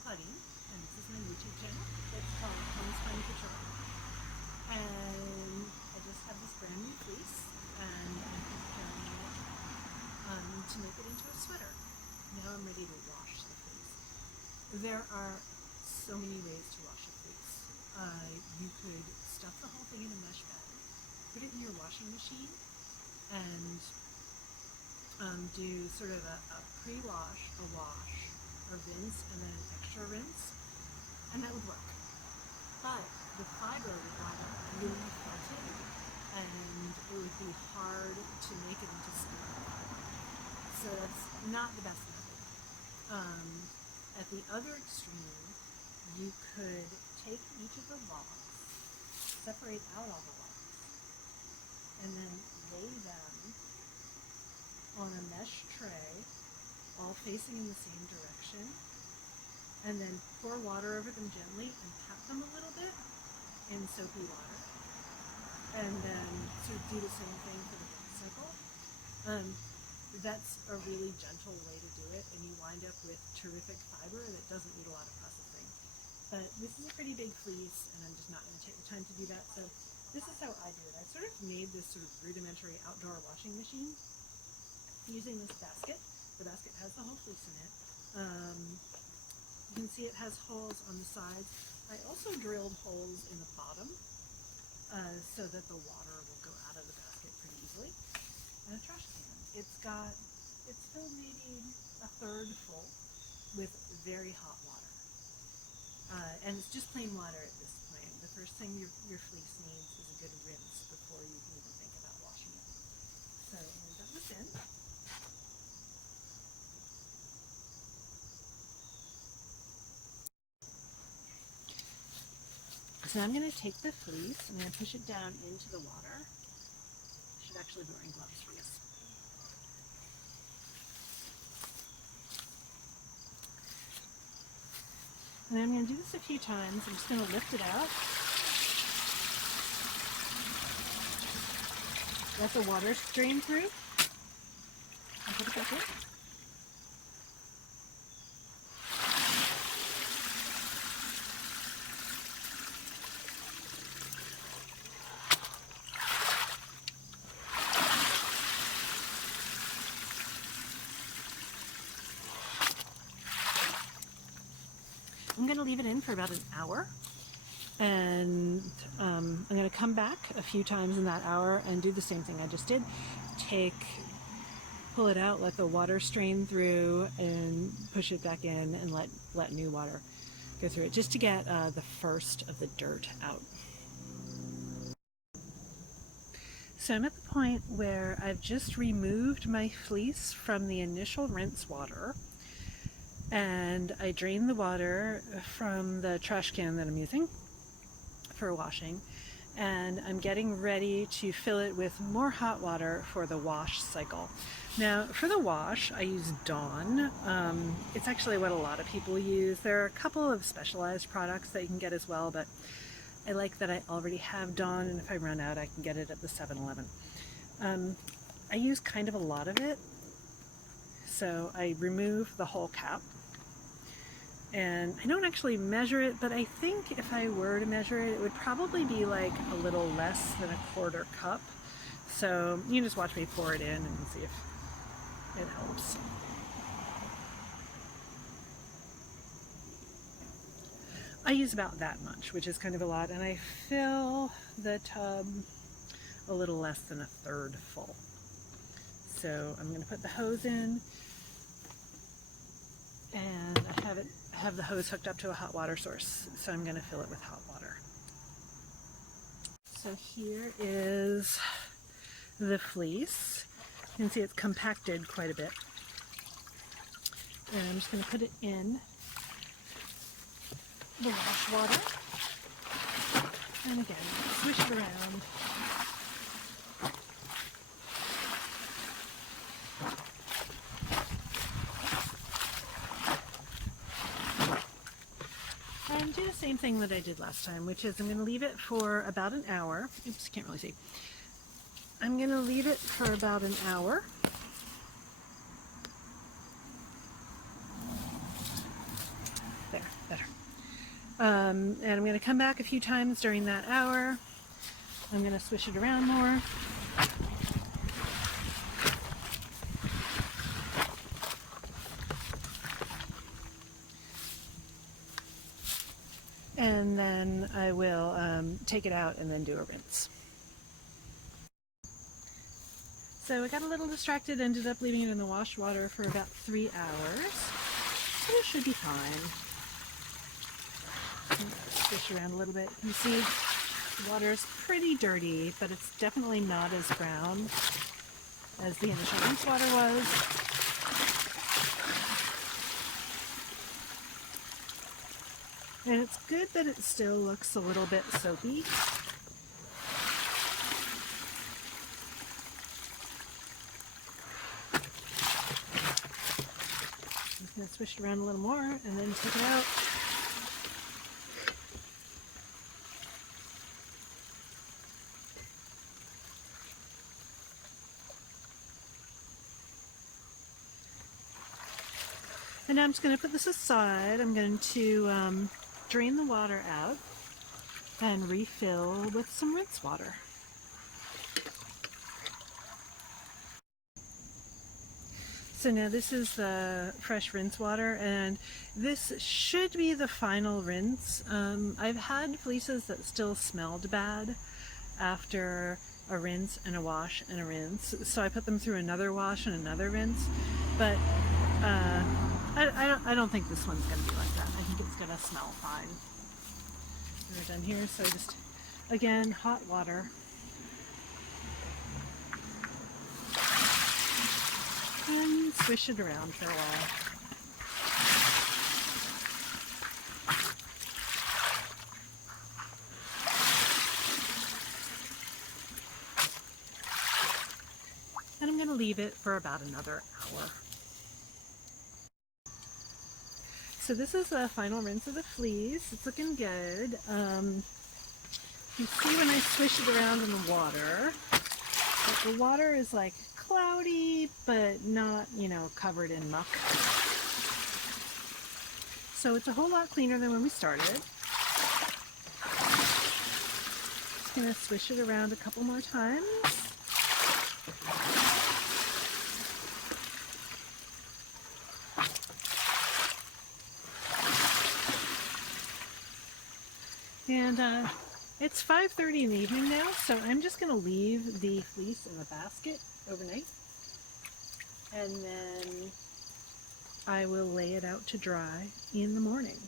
Claudine, and this is my YouTube channel. It's called Homespun Couture. And I just have this brand new fleece, and I'm preparing it to make it into a sweater. Now I'm ready to wash the fleece. There are so many ways to wash a fleece. You could stuff the whole thing in a mesh bag, put it in your washing machine, and do sort of a pre-wash, a wash, a rinse, and then an extra rinse, and that would work. But the fiber would wind up really felted, and it would be hard to make it into spun. So that's not the best method. At the other extreme, you could take each of the locks, separate out all the locks, and then lay them on a mesh tray, all facing in the same direction, and then pour water over them gently and pat them a little bit in soapy water, and then sort of do the same thing for the rinse cycle. That's a really gentle way to do it, and you wind up with terrific fiber that doesn't need a lot of processing. But this is a pretty big fleece, and I'm just not going to take the time to do that, so this is how I do it. I sort of made this sort of rudimentary outdoor washing machine using this basket. The basket has the whole fleece in it. You can see it has holes on the sides. I also drilled holes in the bottom so that the water will go out of the basket pretty easily. And a trash can. It's filled maybe a third full with very hot water. And it's just plain water at this point. The first thing your fleece needs is a good rinse before you can even think about washing it. So I'm going to dump this in. So I'm going to take the fleece, I'm going to push it down into the water. I should actually be wearing gloves for this. And I'm going to do this a few times. I'm just going to lift it out. Let the water strain through. And put it back in. I'm going to leave it in for about an hour, and I'm going to come back a few times in that hour and do the same thing I just did. Pull it out, let the water strain through, and push it back in and let new water go through it, just to get the first of the dirt out. So I'm at the point where I've just removed my fleece from the initial rinse water, and I drain the water from the trash can that I'm using for washing, and I'm getting ready to fill it with more hot water for the wash cycle. Now for the wash I use Dawn. It's actually what a lot of people use. There are a couple of specialized products that you can get as well, but I like that I already have Dawn, and if I run out I can get it at the 7-Eleven. I use kind of a lot of it, so I remove the whole cap. And I don't actually measure it, but I think if I were to measure it, it would probably be like a little less than a quarter cup. So you can just watch me pour it in and see if it helps. I use about that much, which is kind of a lot, and I fill the tub a little less than a third full. So I'm going to put the hose in, and I have the hose hooked up to a hot water source, so I'm going to fill it with hot water. So here is the fleece. You can see it's compacted quite a bit. And I'm just going to put it in the wash water, and again, swish it around. And do the same thing that I did last time, which is I'm going to leave it for about an hour. Oops, can't really see. I'm going to leave it for about an hour. There. And I'm going to come back a few times during that hour. I'm going to swish it around more. And then I will take it out and then do a rinse. So I got a little distracted, ended up leaving it in the wash water for about 3 hours. So it should be fine. Swish around a little bit. You see the water is pretty dirty, but it's definitely not as brown as the initial rinse water was. And it's good that it still looks a little bit soapy. I'm just going to swish it around a little more and then take it out. And now I'm just going to put this aside. I'm going to drain the water out and refill with some rinse water. So now this is the fresh rinse water, and this should be the final rinse. I've had fleeces that still smelled bad after a rinse and a wash and a rinse, so I put them through another wash and another rinse, but I don't think this one's going to be like that. I think it's going to smell fine. We're done here, so just, again, hot water. And swish it around for a while. And I'm going to leave it for about another hour. So this is a final rinse of the fleece. It's looking good. You see when I swish it around in the water, that the water is like cloudy, but not, you know, covered in muck. So it's a whole lot cleaner than when we started. Just gonna swish it around a couple more times. And it's 5:30 in the evening now, so I'm just going to leave the fleece in a basket overnight, and then I will lay it out to dry in the morning.